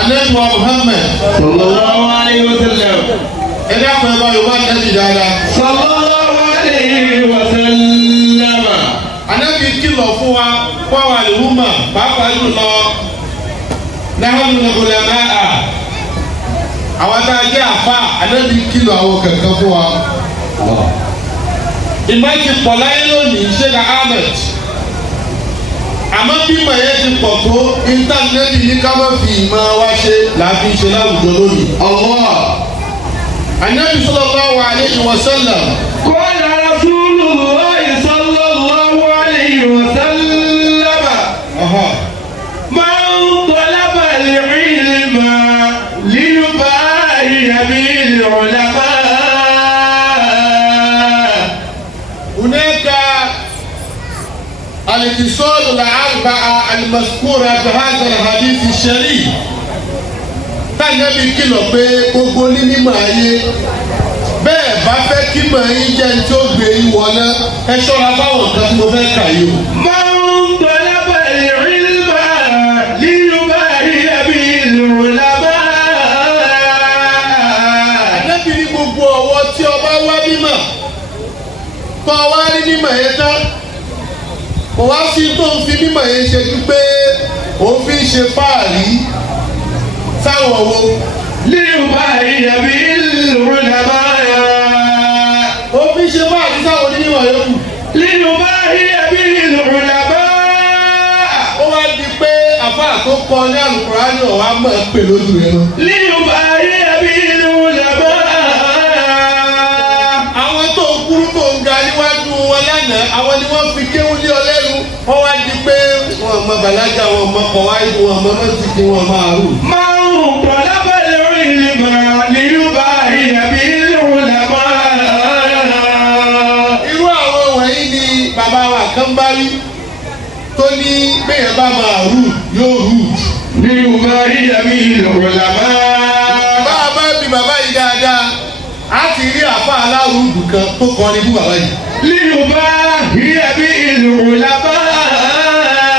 Ànábì wa Muhammad sallallahu alayhi wa sallam. ẹ dákun ẹ bá yorùbá Ànábì dáadáa. sallallahu alayhi wa sallam. Ànábì kìlọ̀ fún wa fún àwọn àlùmọ̀ pàápàá jùlọ nahnu al-ulama. Àwọn tá a jẹ́ àfa Ànábì kìlọ̀ àwọn kankan fún wa. Ìmọ̀ ti pọ̀ láyé lónìí Sheikh Ahmed. Àmọ́ bímọ yẹn ti pọ̀ tó íńtánẹ́ẹ̀tì ní ká má fi ìmọ̀ wa ṣe làbí ṣe láwùjọ lónìí. Ànábì sallallahu alayhi wa sallam. qala Rasulullahi sallallahu alayhi wa sallam. man talaba al-ilma liyubahi bil-ulama. هناك الاتصال الأربعة المذكورة بهذا الحديث الشريف. Ànábì kìlọ̀ pé gbogbo ní mímọ̀ ayé bẹ́ẹ̀ bá fẹ́ kí mọ̀ yín jẹ́ tí ó gbé yín wọná ẹ ṣọ́ra báwọn nǹkan tí mo fẹ́ kà yìí o. man talaba al-ilma liyubahi bil-ulama. Ànábì ní gbogbo ọwọ́ tí ọba wá mímọ̀ tó wá rí mímọ̀ yẹn tán kò wá sí tó ń fi mímọ̀ yẹn ṣe ju pé òun fi ń ṣe fáàrí sáwọn wo. liyubahi bil-ulama. òun fi ń ṣe fáàrí sáwọn onímọ̀ yòókù. liyubahi bil-ulama. ó wá di pé àfáà tó kọ ní Al-Qur'ani ọ̀wá mọ̀ ẹ́ pè lójú rẹ lọ. liyubahi bil-ulama. àwọn tó ń kúrú tó ń ga níwájú wọn lánàá àwọn ni wọ́n fi kéwú lé ọ lẹ́nu wọ́n wá di pé wọn mọ bàlágà wọn mọ kọ̀wáì wọn mọ mọ́tìkì wọn máa rù. man talaba al-ilma liyubahi bil-ulama. irú àwọn wọ̀nyí ni bàbá wa kan bá rí tó ní bẹ́ẹ̀ bá máa rù yóò rù. liyubahi bil-ulama. bá a bá bí bàbá yìí dáadáa a ti rí àfa alárùndù kan tó kọ́ ní fún bàbá yìí. liyubahi bil-ulama.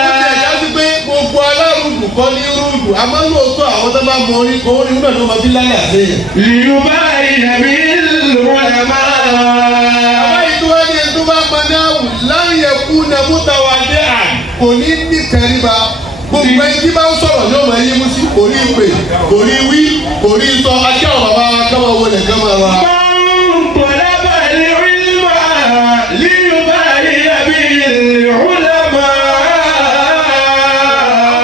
ó ti ẹ̀dá sí pé gbogbo alárùndù kọ́ ní rúdù àmọ́ lóòótọ́ àwọn tó bá mọ orí kan ó ní nígbà tó máa fi lálẹ́ àṣẹ yẹn. liyubahi bil-ulama. bàbá yìí tó wá ní ẹni tó bá pa ní àwù láyé kú ní mutawaddi àn kò ní ní tẹríba gbogbo ẹni tí bá ń sọ̀rọ̀ yóò máa yé mú sí kò rí pè kò rí wí kò rí sọ ajá ọ̀rọ̀ bàbá wa kọ́ máa wọlé kọ́ máa wá. man talaba al-ilma liyubahi bil-ulama.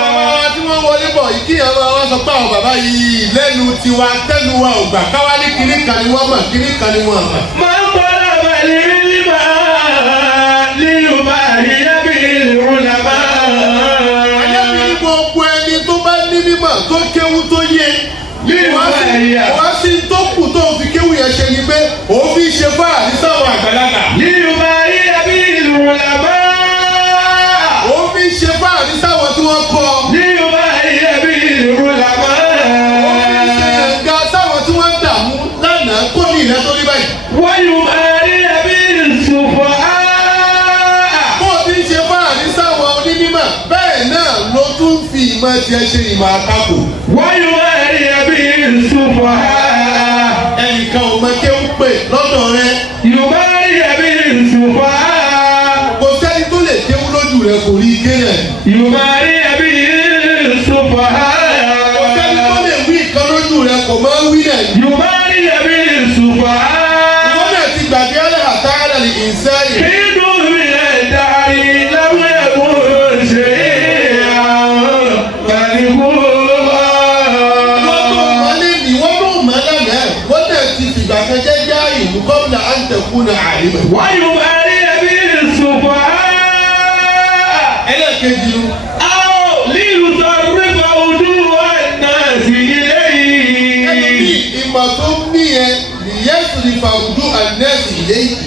bàbá wa tí wọ́n wọlé bọ̀ yìí kí ẹ̀ máa wá sọ pé àwọn bàbá yìí lẹ́nu tiwa tẹ́nu wa ò gbà káwá ní kíní kan ni wọ́n mọ̀ kíní kan ni wọ́n mọ̀. man talaba al-ilma liyubahi bil-ulama. Ànábì ní gbogbo ẹni tó bá ní mímọ̀ tó kéwú tó yé wá sí tó kù tó fi kéwú yẹn ṣe ni pé òun fi ṣe fáàrí sáwọn àgbàlagbà. liyubahi bil-ulama. òun fi ṣe fáàrí sáwọn tí wọ́n kọ́. liyubahi bil-ulama. òun fi ṣe ẹ̀ga sáwọn tí wọ́n dààmú lánàá kó ní ìlẹ́ tó rí báyìí. wa yubahi bil-sufaha. bó o ti ń ṣe fáàrí sáwọn onímọ̀ bẹ́ẹ̀ náà ló tún fi ìmọ̀ tiẹ̀ ṣe ìmọ̀ àtakò. wa yubahi bil-sufaha. ẹnìkan ò mọ kéwú pè lọ́dọ̀ rẹ. yubahi bil-sufaha. kò sẹ́ni tó lè kéwú lójú rẹ kò rí kéèyàn. yubahi bil-sufaha. kò sẹ́ni tó lè wí ìkan lójú rẹ kò máa ń wí náà. yubahi bil-sufaha. wọ́n náà ti gbàgbé ọ̀lẹ́ àtàrà lè ìsáyè. inú mi lè darí láwọn ẹ̀kọ́ ṣe é àwọn kàníkù. wọ́n tó mọ lẹ́nu wọ́n tó mọ lánàá wọ́n náà ti fìgbà kan jẹ́ jáàyè kọ́bìlà à ń tẹ̀kú na àríwẹ̀. wa yubahi bil-sufaha. ẹlẹ́ẹ̀kejì ló. aw liyusarrifa wujuha an-nasi ilayhi. ẹni bí ìmọ̀ tó ń ní yẹn nìyẹn sì ní fàwùdú ànẹ́sì lẹ́yìn.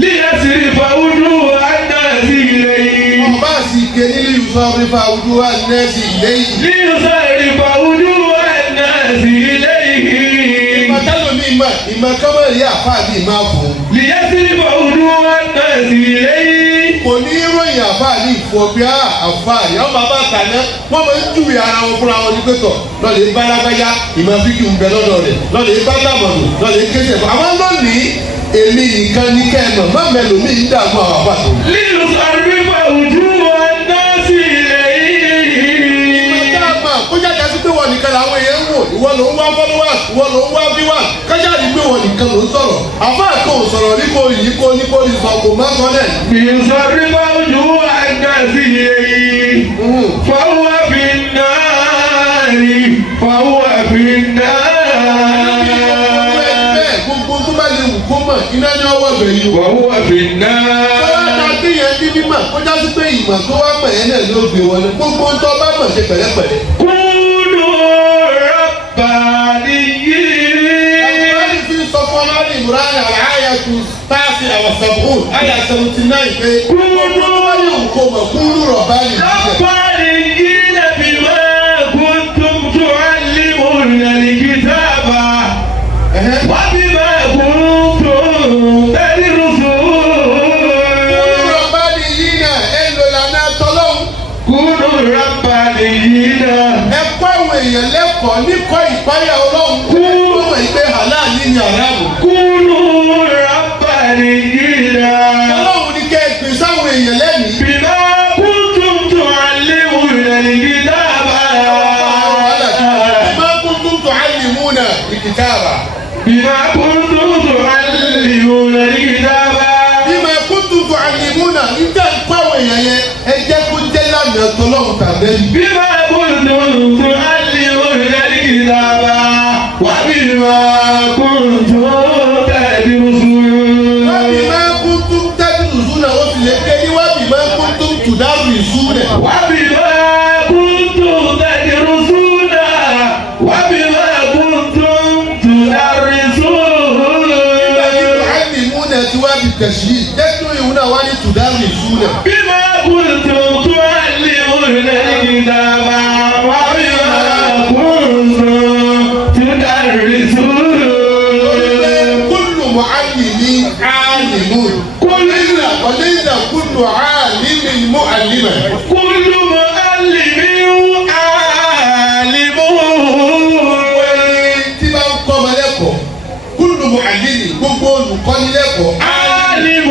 liyasrifa wujuha an-nasi ilayhi. ọba sì ké nílé ìfọwọ́rí fàwùdú ànẹ́sì lẹ́yìn. liyusarrifa wujuha an-nasi ilayhi. ìmọ̀ tẹ́lómi ìmọ̀ kọ́mọ̀ rí àfáàbí ìmọ̀ àfọ̀. liyasrifa wujuha an-nasi ilayhi. kò ní ròyìn àfáàní ìfọ̀bí àfáàní àwọn bàbá àtàná wọ́n máa ń júwe ara wọn fúnra wọn ní pẹ́tọ̀ lọ́lẹ̀ bá lágbájá ìmọ̀ fíkì ń bẹ lọ́dọ̀ rẹ̀ lọ́lẹ̀ bá dàmọ̀dù lọ́lẹ̀ kéṣẹ̀ fún àwọn lónìí èmi nìkan ní kẹ́ẹ̀mọ̀ má mẹ́lòmí ń dààmú àwọn àbàtò. lílo àríwá ojú wa náà sí ilẹ̀ yìí. ìmọ̀ dáàmà kó jáde sí pé wọ́n nìkan làwọn èèyàn ń wò ìwọ ló ń wá followers ìwọ ló ń wá viewers kájà rí pé wọ́n nìkan ló ń sọ̀rọ̀ àfáà kò sọ̀rọ̀ ní kò yí kò ní kò ní sọ kò má sọ náà. lílo àríwá ojú wa náà sí ilẹ̀ yìí. fọwọ́ fi náà rí fọwọ́ fi náà. gbogbo tó bá lè wù kó mọ̀ iná ní ọwọ́ ìbẹ̀ yìí. fọwọ́ fi náà. Tọ́lá tí yẹn bí mímọ̀ kó já sí pé ìmọ̀ tó wá pẹ̀ yẹn náà ló gbé wọlé gbogbo tó bá mọ̀ ṣe pẹ̀lẹ́pẹ̀lẹ́. kúlù rabbaniyin. àgbáyé fi sọ fún ọlọ́rin ìmúràn àyà tó táàsì àwọn sàbùn àyà 79 pé gbogbo tó bá lè wù kó mọ̀ kúrú rọ̀bá nìyí. rabbaniyin bima kuntum tu'allimuna al-kitaba. وبما كنتم تدرسون. كونوا ربانيين. ẹ̀kọ́ àwọn èèyàn lẹ́kọ̀ọ́ níkọ́ ìpáyà ọlọ́run. kúrò ìgbé halali ní aráàlú. كونوا ربانيين. ọlọ́run ní kẹ́ ẹ gbé sáwọn èèyàn lẹ́mìí. بما كنتم تعلمون الكتاب. بما كنتم تعلمون الكتاب. بما كنتم تعلمون الكتاب. بما كنتم تعلمون ìjà ìpáwọ̀ èèyàn yẹn ẹ jẹ́ kó jẹ́ lánàá tọ́lọ́run tàbí. بما كنتم تعلمون الكتاب وبما كنتم تدرسون. وبما كنتم تدرسون ó sì lè ké ní وبما كنتم تدرسون. وبما كنتم تدرسون وبما كنتم تدرسون. تعلمون تواب التشهيد تكتب هنا واني تدرسون. بما كنتم تعلمون الكتاب وبما كنتم تدرسون. كل معلم عالم. وليس كل عالم معلما. كل معلم عالم. tí bá ń kọ́ ọmọ lẹ́kọ̀ọ́ kúlù mọ̀álìmì gbogbo olùkọ́ni lẹ́kọ̀ọ́. عالم.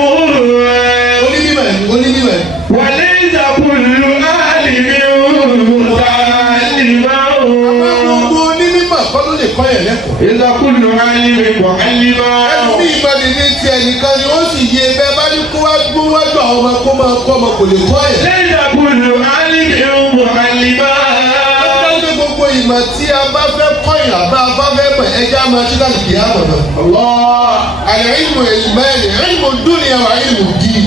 onímọ̀ ni. وليس كل عالم متعلما. gbogbo onímọ̀ kọ́ ló lè kọ́ yẹn lẹ́kọ̀ọ́. إذا كل عالم معلما. ẹlòmí ìgbàlè ní tiẹ̀ nìkan ni ó sì yé bẹ́ẹ̀ bá ní kó wá gbó wájú àwọn ọmọ kó máa kọ́ ọmọ kò lè kọ́ yẹn. ليس كل عالم معلما. ọjọ́ gbogbo ìmọ̀ tí a bá fẹ́ kọ́ yẹn àbá a bá fẹ́ mọ̀ ẹja máa ṣe láti kìí àmọ̀ náà. الله. العلم علمان علم الدنيا وعلم الدين.